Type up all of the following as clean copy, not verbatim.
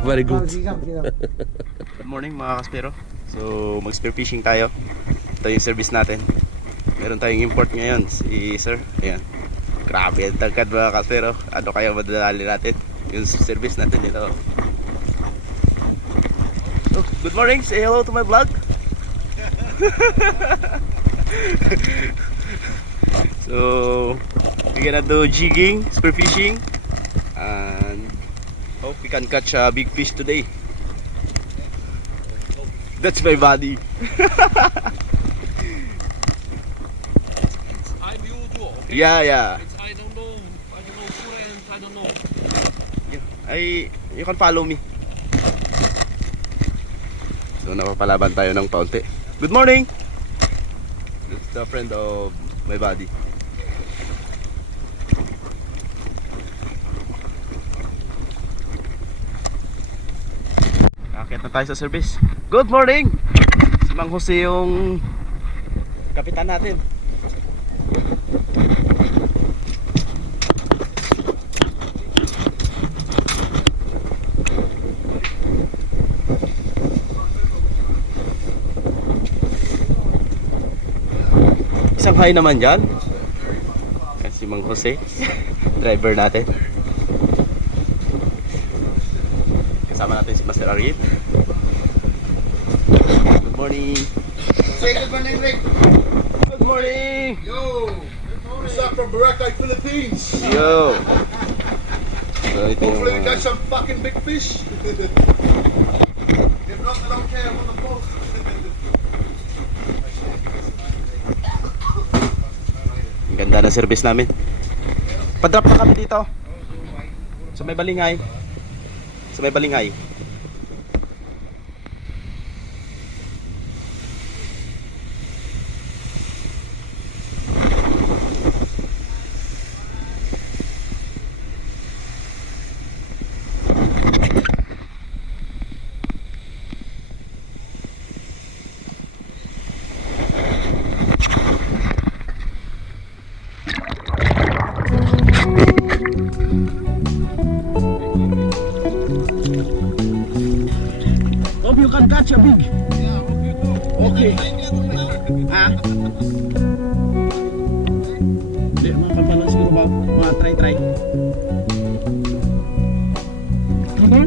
Oh, very good. Good morning mga kaspero. So mag-spear fishing tayo. Ito yung service natin. Meron tayong import ngayon, si sir. Ayan. Grabe ang tangkad mga kaspero. Ano kaya madadali natin? Yung service natin dito. Oh, good morning, say hello to my vlog. So we're gonna do jigging, spear fishing, and hope we can catch a big fish today. That's my body. I'm you too. Okay? Yeah. It's, I don't know current, I don't know. You can follow me. So napapalaban tayo ng paunti. Good morning. This is the friend of my body. Akit na tayo sa service. Good morning. Si Mang Jose yung kapitan natin. Isang hay naman dyan. Ayan si Mang Jose, driver natin. Kasama natin si Master Arif. Good morning. Say good morning, Rick. Good morning. Yo, what's up from Boracay, Philippines? Yo. So ito yung Hopefully we catch some fucking big fish. If not, I don't care. I'm on the boat. ang ganda ng service namin. Pa-drop na kami dito. Sa may balingay. Sa may balingay. Hope you can catch a big. Okay. Ah. Di, makapala siguro ba? Mga try. Ano?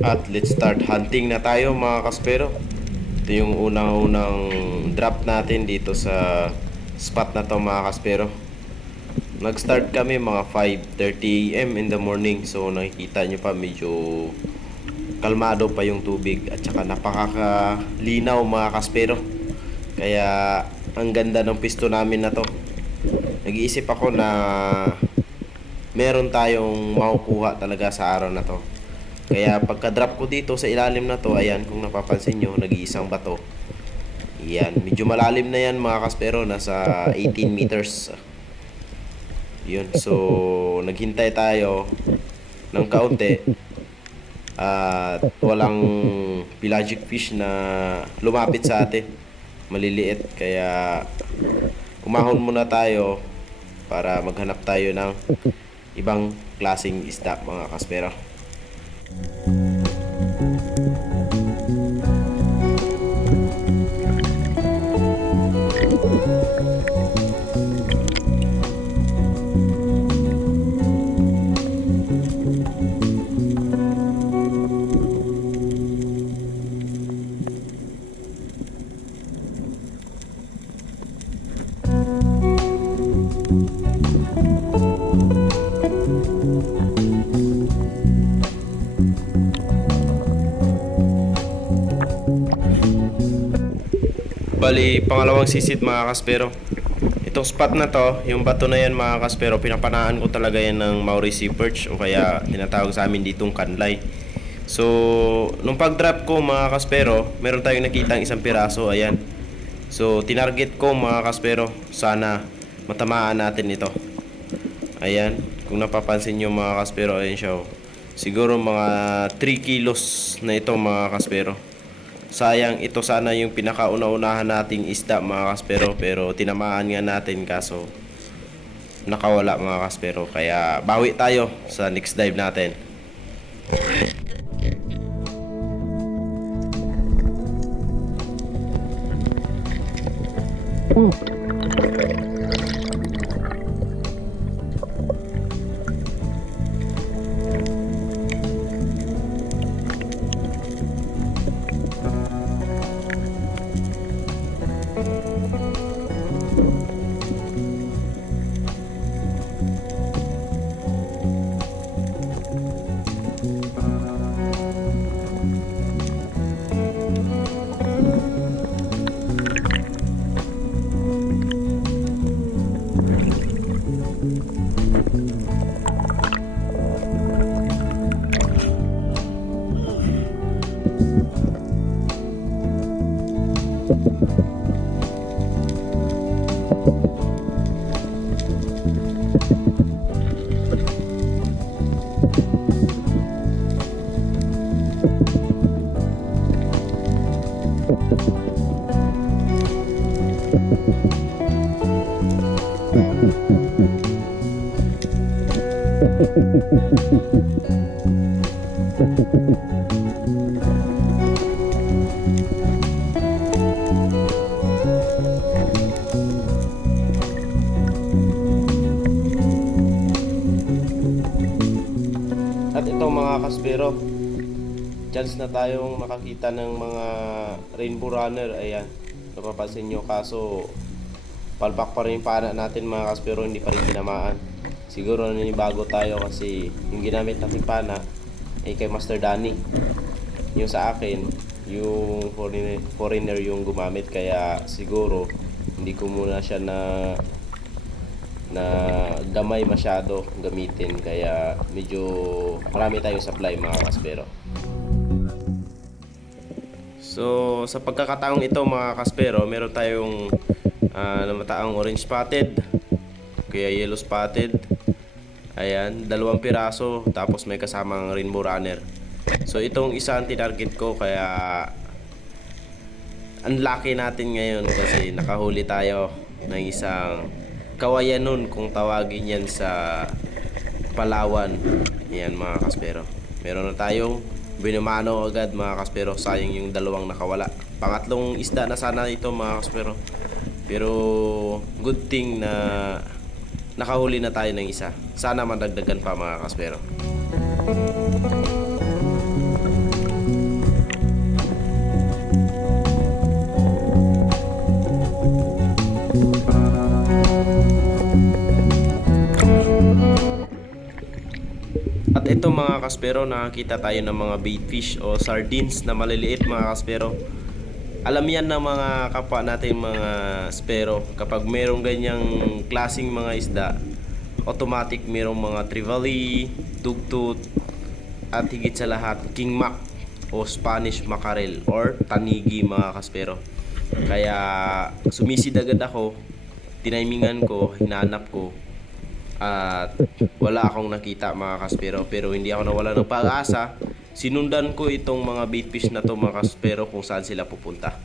At let's start hunting na tayo mga kaspero. Ito yung unang drop natin dito sa spot na to mga kaspero. Nag-start kami mga 5:30 AM in the morning. So nakikita nyo pa medyo kalmado pa yung tubig at saka napakakalinaw mga kaspero. Kaya ang ganda ng pisto namin na to. Nag-iisip ako na meron tayong makukuha talaga sa araw na to. Kaya pagka-drop ko dito sa ilalim na to, ayan, kung napapansin nyo, nag-iisang bato. Ayan, medyo malalim na yan mga kaspero, nasa 18 meters. Yun, so naghintay tayo ng kaunti at walang pelagic fish na lumapit sa atin. Maliliit, kaya umahon muna tayo para maghanap tayo ng ibang klaseng isda mga kaspero. Bali, pangalawang sisid mga kaspero. Itong spot na to, yung bato na yan mga kaspero, pinapanaan ko talaga yan ng Maori Sea Perch o kaya tinatawag sa amin ditong kanlay. So, nung pag-drop ko mga kaspero, meron tayong nakitang isang piraso, ayan. So, tinarget ko mga kaspero, sana matamaan natin ito. Ayan, kung napapansin nyo mga kaspero, ayan siya. Siguro mga 3 kilos na ito mga kaspero. Sayang, ito sana yung pinakauna-unahan nating isda mga kaspero, pero tinamaan nga natin kaso nakawala mga kaspero. Kaya bawi tayo sa next dive natin. At ito mga kaspero, chance na tayong makakita ng mga rainbow runner. Ayan, napapansin nyo, kaso palpak pa rin yung pana natin mga kaspero, hindi pa rin tinamaan. Siguro naninibago tayo kasi yung ginamit natin pana ay kay Master Danny. Yung sa akin, yung foreigner yung gumamit, kaya siguro hindi ko muna siya na gamay masyado gamitin, kaya medyo marami tayong supply mga kaspero. So sa pagkakataong ito mga kaspero, meron tayong namataang orange spotted kaya yellow spotted, ayan, 2 piraso, tapos may kasamang rainbow runner. So itong isa ang tinarget ko, kaya unlucky natin ngayon kasi nakahuli tayo ng isang kawayan nun kung tawagin yan sa Palawan. Yan mga kaspero, meron na tayong binumano agad mga kaspero. Sayang yung 2 nakawala. Pangatlong isda na sana ito mga kaspero, pero good thing na nakahuli na tayo ng isa. Sana madagdagan pa mga kaspero. At ito mga kaspero, nakakita tayo ng mga bait fish o sardines na maliliit mga kaspero. Alam yan ng mga kapwa natin mga spero, kapag merong ganyang klaseng mga isda, automatic merong mga trevally, tugtut, at higit sa lahat king mac o Spanish mackerel or tanigi mga kaspero. Kaya sumisid agad ako, tinimingan ko, hinanap ko, at wala akong nakita mga kaspero. Pero hindi ako nawala ng pag-asa. Sinundan ko itong mga bait fish na to mga kaspero kung saan sila pupunta.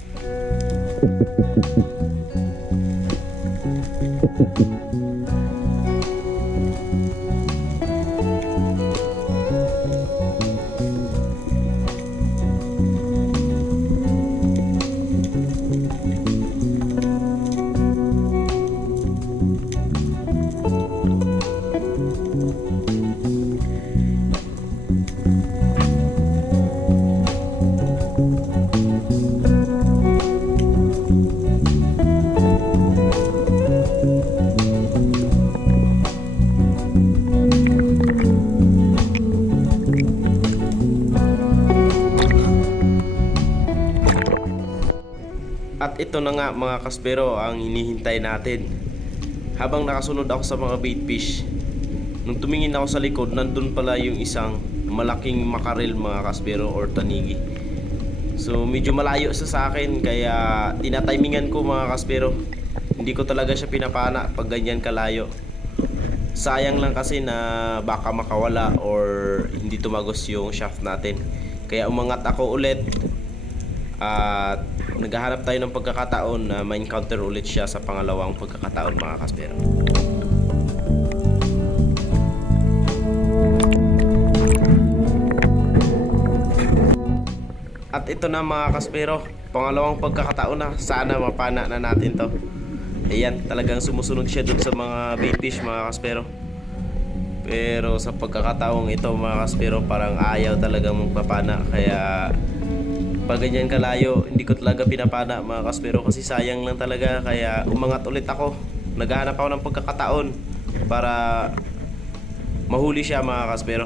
At ito na nga mga kaspero ang hinihintay natin. Habang nakasunod ako sa mga bait fish, nung tumingin ako sa likod, nandun pala yung isang malaking makarel mga kaspero or tanigi. So medyo malayo sa akin, kaya tinatimingan ko mga kaspero. Hindi ko talaga siya pinapana pag ganyan kalayo. Sayang lang kasi na baka makawala or hindi tumagos yung shaft natin. Kaya umangat ako ulit at naghahanap tayo ng pagkakataon na ma-encounter ulit siya sa pangalawang pagkakataon mga kaspero. At ito na mga kaspero, pangalawang pagkakataon na. Sana mapana na natin to. Ayan, talagang sumusunod siya dun sa mga bait fish mga kaspero. Pero sa pagkakataong ito mga kaspero, parang ayaw talaga magpapana. Kaya pag ganyan kalayo, hindi ko talaga pinapana mga kaspero, kasi sayang lang talaga. Kaya umangat ulit ako. Naghahanap ako ng pagkakataon para mahuli siya mga kaspero.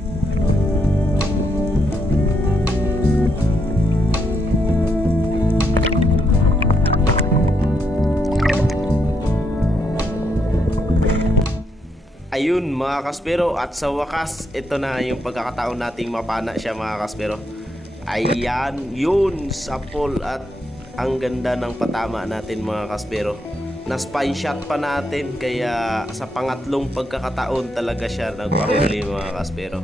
Ayun mga kaspero, at sa wakas ito na yung pagkakataon nating mapana siya mga kaspero. Ayan, yun sa pole, at ang ganda ng patama natin mga kaspero. Na spine shot pa natin, kaya sa pangatlong pagkakataon talaga siya nagpahuli mga kaspero.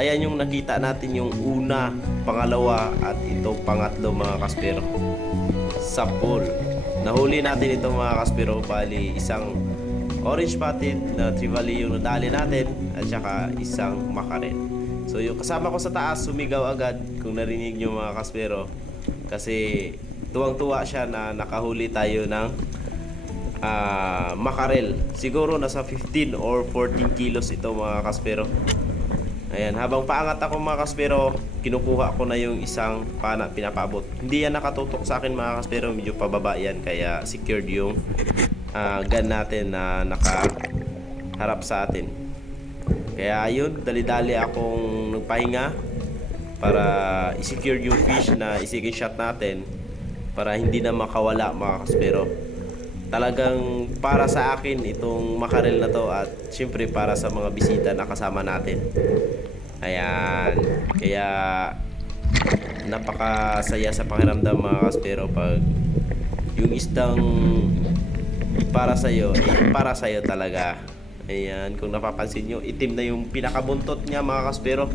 Ayan yung nakita natin, yung una, pangalawa at ito pangatlo mga kaspero. Sa pole. Nahuli natin ito mga kaspero, bali isang orange spotted na trevally yung nadali natin at saka isang makarel. So yung kasama ko sa taas sumigaw agad kung narinig nyo mga kaspero, kasi tuwang-tuwa siya na nakahuli tayo ng makarel. Siguro nasa 15 or 14 kilos ito mga kaspero. Ayan, habang paangat ako mga kaspero, kinukuha ko na yung isang pana, pinapaabot. Hindi yan nakatutok sa akin mga kaspero, medyo pababa yan, kaya secured yung gun natin na nakaharap sa atin. Kaya ayun, dali-dali akong nagpahinga para i-secure yung fish na i-second shot natin para hindi na makawala mga kaspero. Talagang para sa akin itong makarel na to, at syempre para sa mga bisita na kasama natin. Ayan, kaya napakasaya sa pakiramdam mga kaspero pag yung isdang para sa'yo, para sa'yo talaga. Ayan, kung napapansin nyo, itim na yung pinakabuntot niya mga kaspero,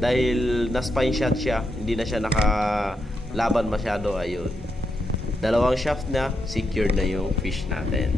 dahil na spine shot siya, hindi na siya nakalaban masyado. Ayun, dalawang shaft na, secured na yung fish natin.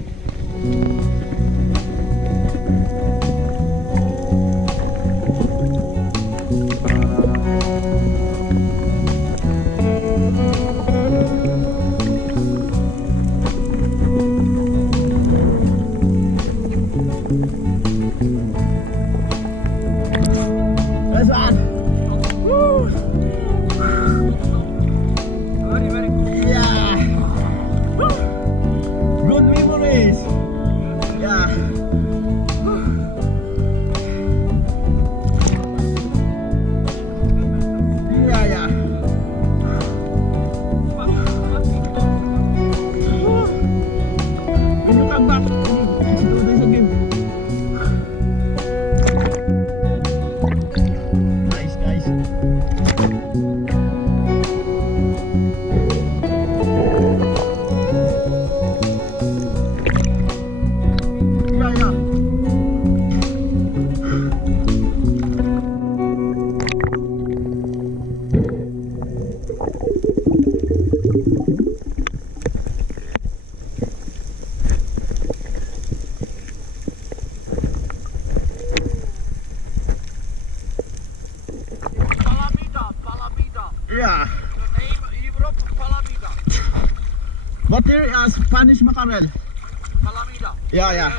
Yeah. The name Europe Palamida. What here is Spanish mackerel? Palamida. Yeah, yeah.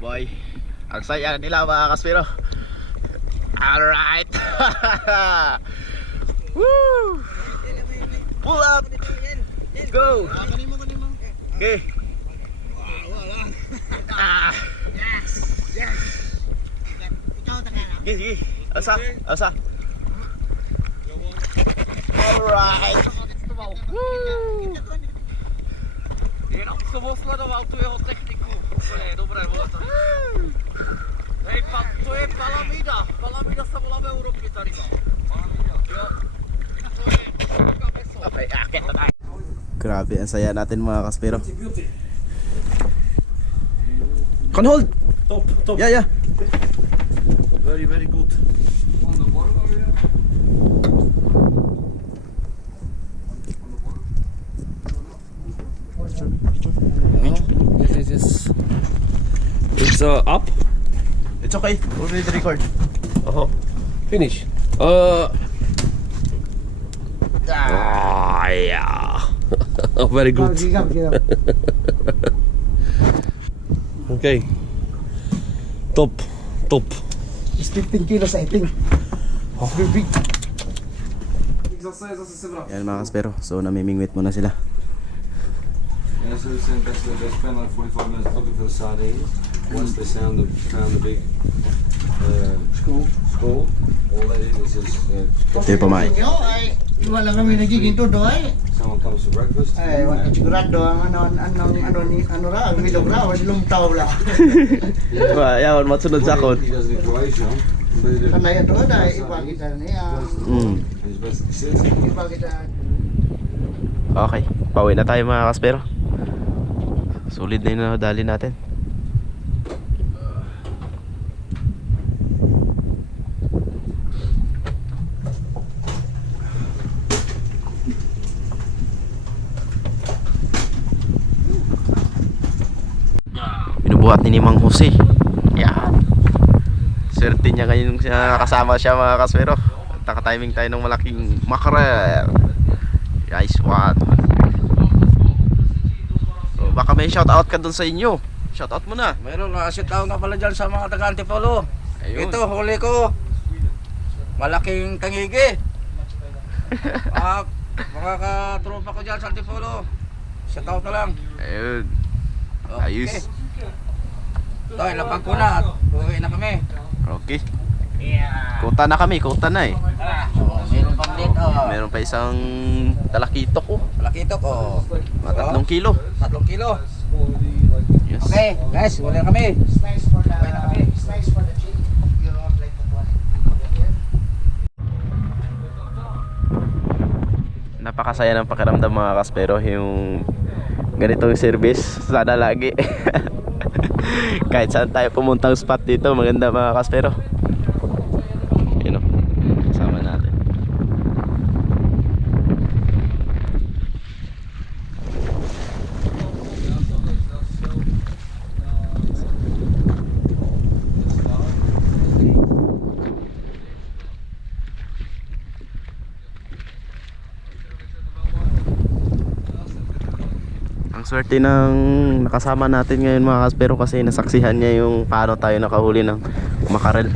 boy. Ang saya nila mga kaspero. Alright. Woo! Pull up. Let's go. Okay. Ah. Yes. Sige. Asa. Alright. Woo! Jenom som osledoval tu jeho techniku. Úplne dobré bolo to. Hej, to je Palamida. Palamida sa volá v Európe tady. Jo. To je meso. Okay, akit na tayo. Grabe, ang saya natin mga kaspero. Can hold! Top. Yeah. Very, very good. Yes. It's up. It's okay. Already record. Finish. Yeah. Very good. Okay. Top. It's 15 kilos, I think. Very big. Yan mga kaspero, so namimingwit muna sila. Yeah, so they spend like 45 minutes looking for the sardines. Once they found the big school, all they did was just Ito yung pamain. Yo, ay wala kami nagiging todo ay. someone comes to breakfast. Ay, wala sigurado ang ano ra, ang milog ra, was lumtaw la. Yawan, matsunod sa akon. He does in Croatia, but he did Kanay ito na ipakita niya. his best success. Ipakita. Okay, pauwi na tayo mga kaspero. Solid na yung nadali natin. Binubuhat ni Mang Jose. Yan. Swerte niya ngayon kasama siya mga kaspero. Taka-timing tayo ng malaking mackerel. Nice one. So, baka may shoutout ka dun sa inyo. Shoutout mo na. Mayroon na shoutout na pala dyan sa mga taga Antipolo. Ayun. Ito, huli ko. Malaking tangigi. Mga katropa ko dyan sa Antipolo. Shoutout na lang. Ayun. Okay. Ayos. Ito, ilapag ko na at uwi na kami. Okay. Kuta na kami, kuta na eh. Meron pang dito. Meron pa isang talakitok ko. Malakito ko. Mga 3 kilo. 3 kilo. Yes. Okay, guys, uli na kami. Slice for the Uwi na kami. slice for the chicken. You don't like that one. Napakasaya ng pakiramdam mga kaspero yung ganitong service. Sana lagi. Kahit saan tayo pumuntang spot dito, maganda mga kaspero. Yun o, kasama natin. Ang swerte ng nakasama natin ngayon mga kaspero kasi nasaksihan niya yung paano tayo nakahuli ng mackerel.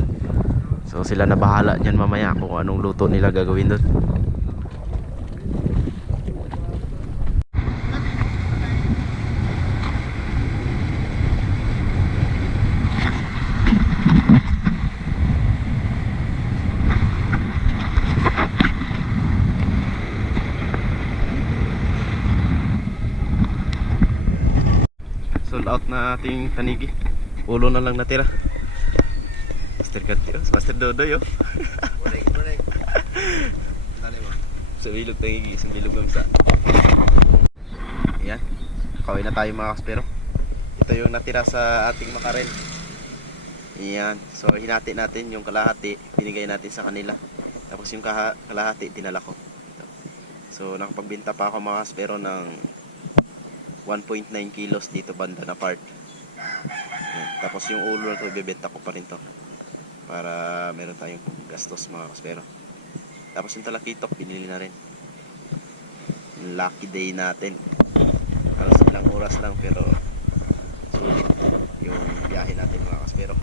So sila na bahala dyan mamaya kung anong luto nila gagawin doon. Sold out na ating tanigi. Ulo na lang natira. Master Kanti, Master Dodoy oh. Sa bilog tanigi, sa bilog ng sa. Ayan. Kawin na tayo mga kaspero. Ito yung natira sa ating mackerel. Ayan. So hinati natin yung kalahati, binigay natin sa kanila. Tapos yung kalahati dinala ko. Ito. So nakapagbenta pa ako mga kaspero ng 1.9 kilos dito banda na part. Ayan. Tapos yung ulo na ito ibebenta ko pa rin to para meron tayong gastos mga kaspero. Tapos yung talakitok binili na rin. Lucky day natin. Alas ilang oras lang pero sulit yung biyahe natin mga kaspero.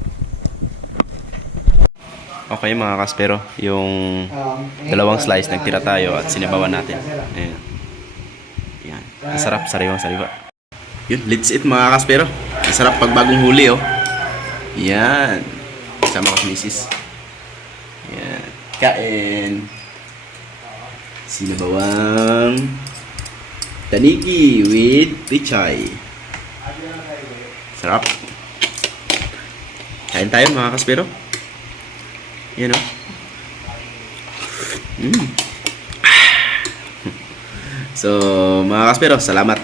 Okay mga kaspero, yung dalawang slice nagtira tayo at sinibawan natin. Ayan. Yan. Ang sarap, sariwa-sariwa. Yun, let's eat mga kaspero. Ang sarap pag bagong huli oh. Yan. Sama ko si misis. Yan. Kain. Sinabawang taniki with pichay. Sarap. Kain tayo mga kaspero. Yan o. So, mga kaspero, salamat.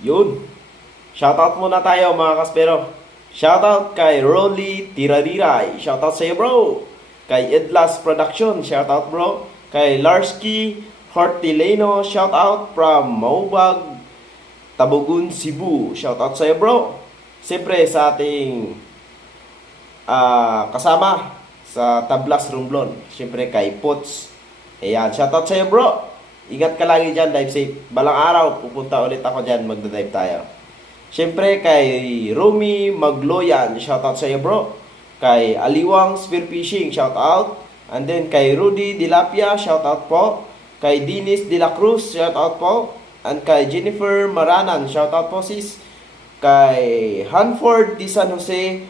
Yun. Shoutout muna tayo mga kaspero. Shoutout kay Rolly Tiradiray. Shoutout sa iyo bro. Kay Edlas Production. Shoutout bro. Kay Larsky Hortileno. Shoutout from Maubag, Tabogon, Cebu. Shoutout sa iyo bro. Siyempre sa ating kasama sa Tablas Romblon. Siyempre kay Pots. Ayan, shoutout sa iyo bro. Ingat ka lagi dyan, dive safe. Balang araw, pupunta ulit ako dyan, magdadive tayo. Siyempre kay Romy Magloyan, shoutout sa iyo bro. Kay Aliwang Spearfishing, shoutout. And then kay Rudy Dilapia, shoutout po. Kay Dennis De La Cruz, shoutout po. And kay Jennifer Maranan, shoutout po sis. Kay Hanford Di San Jose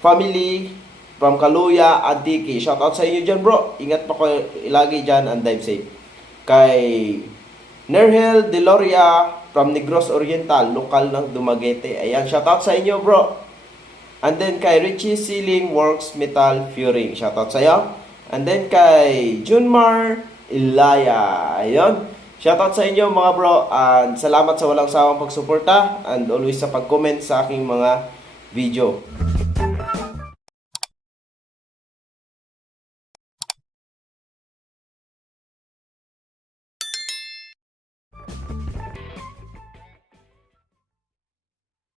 family from Kaluya, Antique. Shoutout sa inyo dyan bro. Ingat pa ko lagi dyan and dive safe. Kay Nerhel Deloria from Negros Oriental, lokal ng Dumaguete. Ayan, shoutout sa inyo bro. And then kay Richie Ceiling Works Metal Furing. Shoutout sa iyo. And then kay Junmar Ilaya. Ayun. Shoutout sa inyo mga bro. And salamat sa walang sawang pagsuporta and always sa pag-comment sa aking mga video.